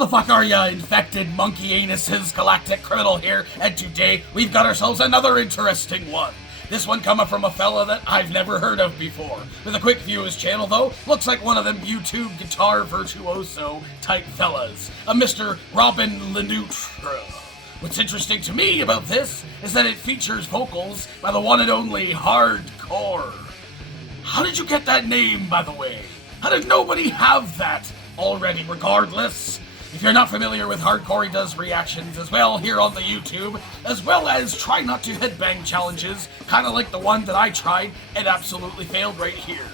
the fuck are ya, infected monkey anuses, galactic criminal here? And today, we've got ourselves another interesting one. This one coming from a fella that I've never heard of before. With a quick view of his channel though, looks like one of them YouTube guitar virtuoso type fellas. A Mr. Robin Leneutre. What's interesting to me about this is that it features vocals by the one and only Hardcore. How did you get that name, by the way? How did nobody have that already? Regardless, if you're not familiar with Hardcore, he does reactions as well here on the YouTube, as well as try not to headbang challenges, kind of like the one that I tried and absolutely failed right here.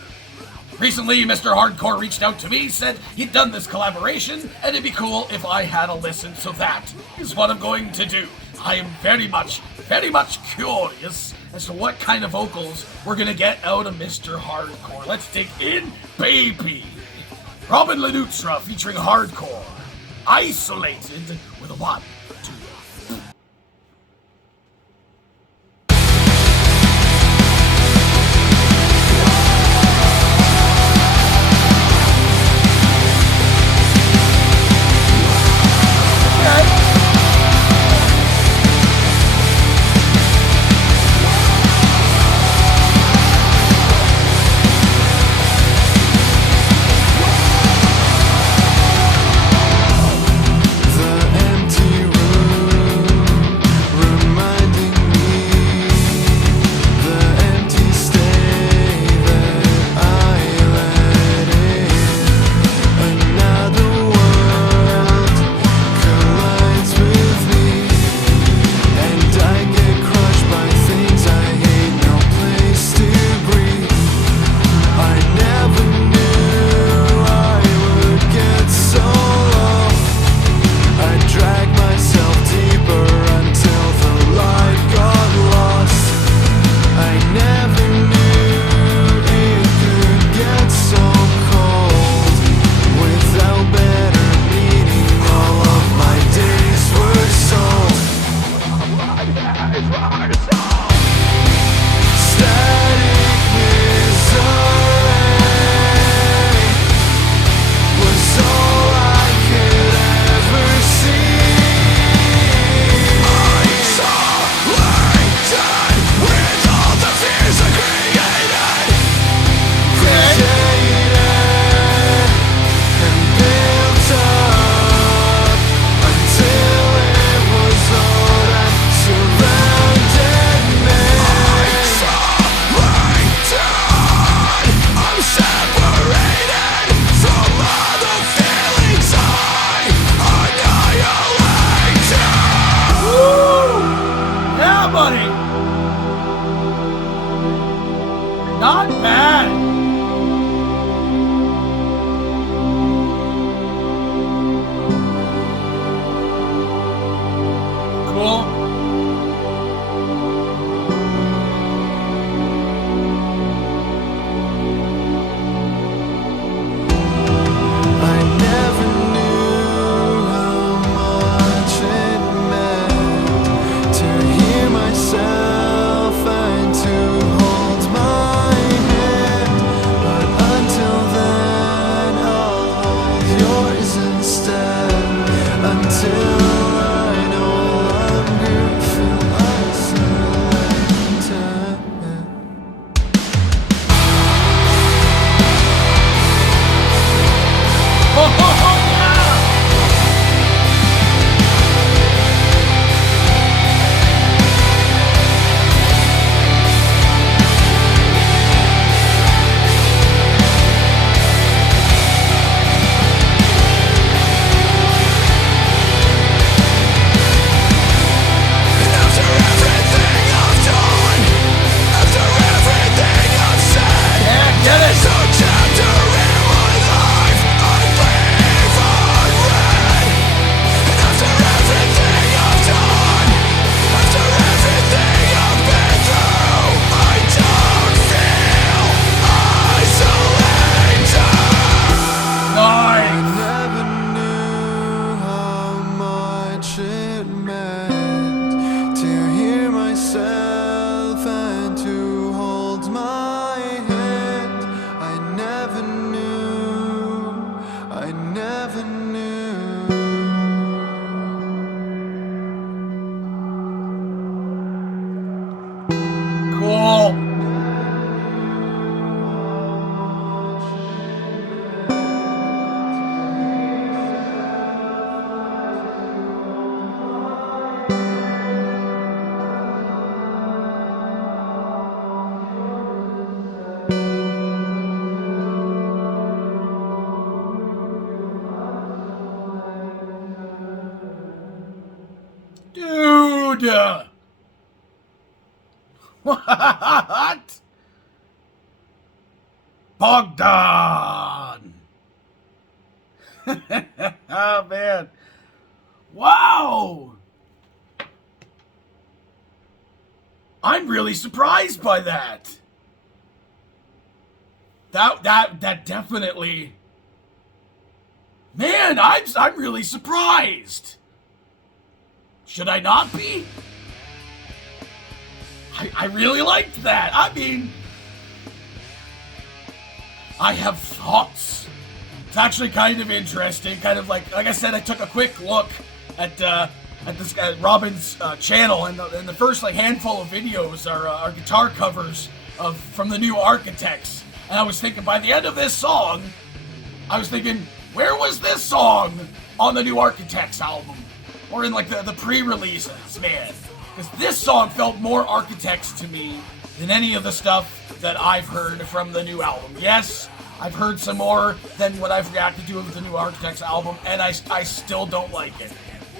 Recently, Mr. Hardcore reached out to me, said he'd done this collaboration, and it'd be cool if I had a listen, so that is what I'm going to do. I am very much curious as to what kind of vocals we're gonna get out of Mr. Hardcore. Let's dig in, baby! Robin Leneutre featuring Hardcore. Isolated with a 1, 2. Not bad. Cool. I never knew. Dude! What? Bogdan! Oh, man. Wow! I'm really surprised by that. That definitely... Man, I'm really surprised. Should I not be? I really liked that. I mean, I have thoughts. It's actually kind of interesting. Kind of like I said, I took a quick look at this guy Robin's channel, and the first like handful of videos are guitar covers from the New Architects. And I was thinking, by the end of this song, I was thinking, where was this song on the New Architects album? Or in like the pre-releases, man. Because this song felt more Architects to me than any of the stuff that I've heard from the new album. Yes, I've heard some more than what I've reacted to with the New Architects album, and I still don't like it.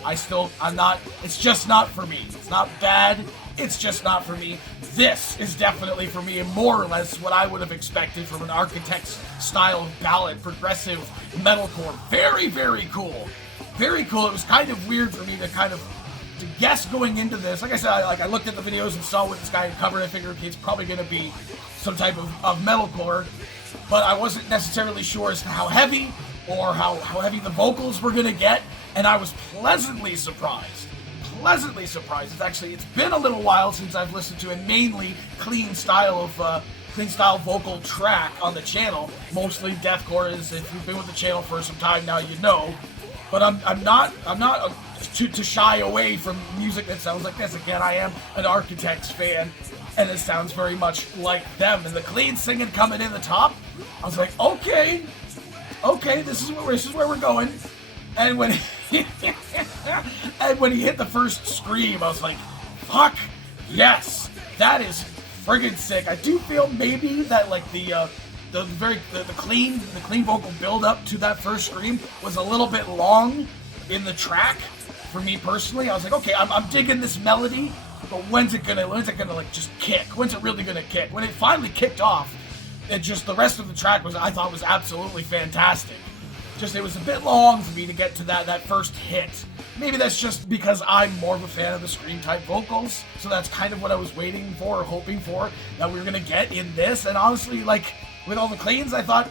It's just not for me. It's not bad, it's just not for me. This is definitely for me, and more or less what I would have expected from an Architects style of ballad, progressive metalcore. Very, very cool. Very cool. It was kind of weird for me to guess going into this. Like I said, I looked at the videos and saw what this guy had covered. I figured it's probably going to be some type of metalcore, but I wasn't necessarily sure as to how heavy or how heavy the vocals were going to get, and I was pleasantly surprised. Pleasantly surprised. It's been a little while since I've listened to a mainly clean style vocal track on the channel. Mostly deathcore. If you've been with the channel for some time now, you know. But I'm not to shy away from music that sounds like this. Again, I am an Architects fan, and it sounds very much like them. And the clean singing coming in the top, I was like, okay, this is where we're going. And when he hit the first scream, I was like, fuck yes, that is friggin' sick. I do feel maybe that like the clean vocal build up to that first scream was a little bit long in the track for me personally. I was like, okay, I'm digging this melody, but when's it gonna like just kick? When's it really gonna kick? When it finally kicked off, the rest of the track I thought was absolutely fantastic. It was a bit long for me to get to that first hit. Maybe that's just because I'm more of a fan of the scream type vocals, so that's kind of what I was waiting for or hoping for that we were gonna get in this. And honestly, like with all the cleans, I thought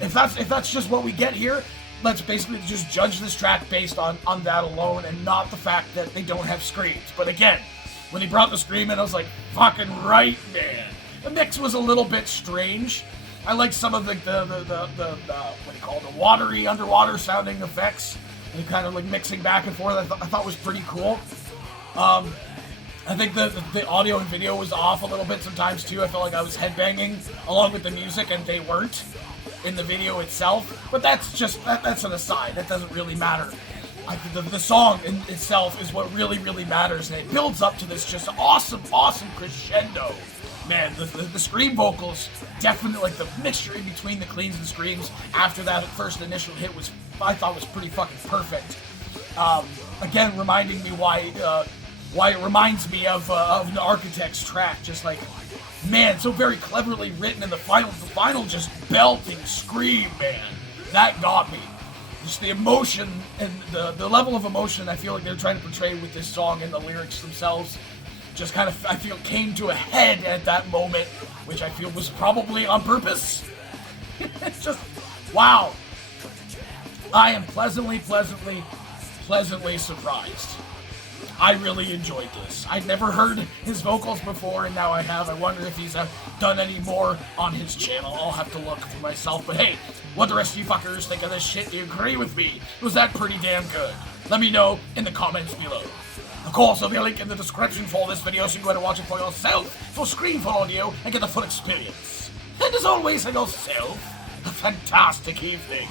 if that's just what we get here, let's basically just judge this track based on that alone and not the fact that they don't have screams. But again, when he brought the scream in, I was like, fucking right, man. The mix was a little bit strange. I like some of the what do you call it, the watery, underwater sounding effects, and kind of like mixing back and forth. I thought was pretty cool. I think the audio and video was off a little bit sometimes too. I felt like I was headbanging along with the music, and they weren't in the video itself. But that's an aside. That doesn't really matter. The song in itself is what really, really matters, and it builds up to this just awesome crescendo. Man, the scream vocals, definitely, like the mixture in between the cleans and screams after that first initial hit I thought was pretty fucking perfect. Again, reminding me why it reminds me of an Architects track, just like, man, so very cleverly written, and the final just belting scream, man, that got me. Just the emotion and the level of emotion I feel like they're trying to portray with this song and the lyrics themselves just kind of, I feel, came to a head at that moment, which I feel was probably on purpose. Just, wow. I am pleasantly surprised. I really enjoyed this. I'd never heard his vocals before, and now I have. I wonder if he's done any more on his channel. I'll have to look for myself. But hey, what the rest of you fuckers think of this shit? Do you agree with me? Was that pretty damn good? Let me know in the comments below. Of course, there'll be a link in the description for this video, so you can go ahead and watch it for yourself, for screenful audio, and get the full experience. And as always, have yourself a fantastic evening.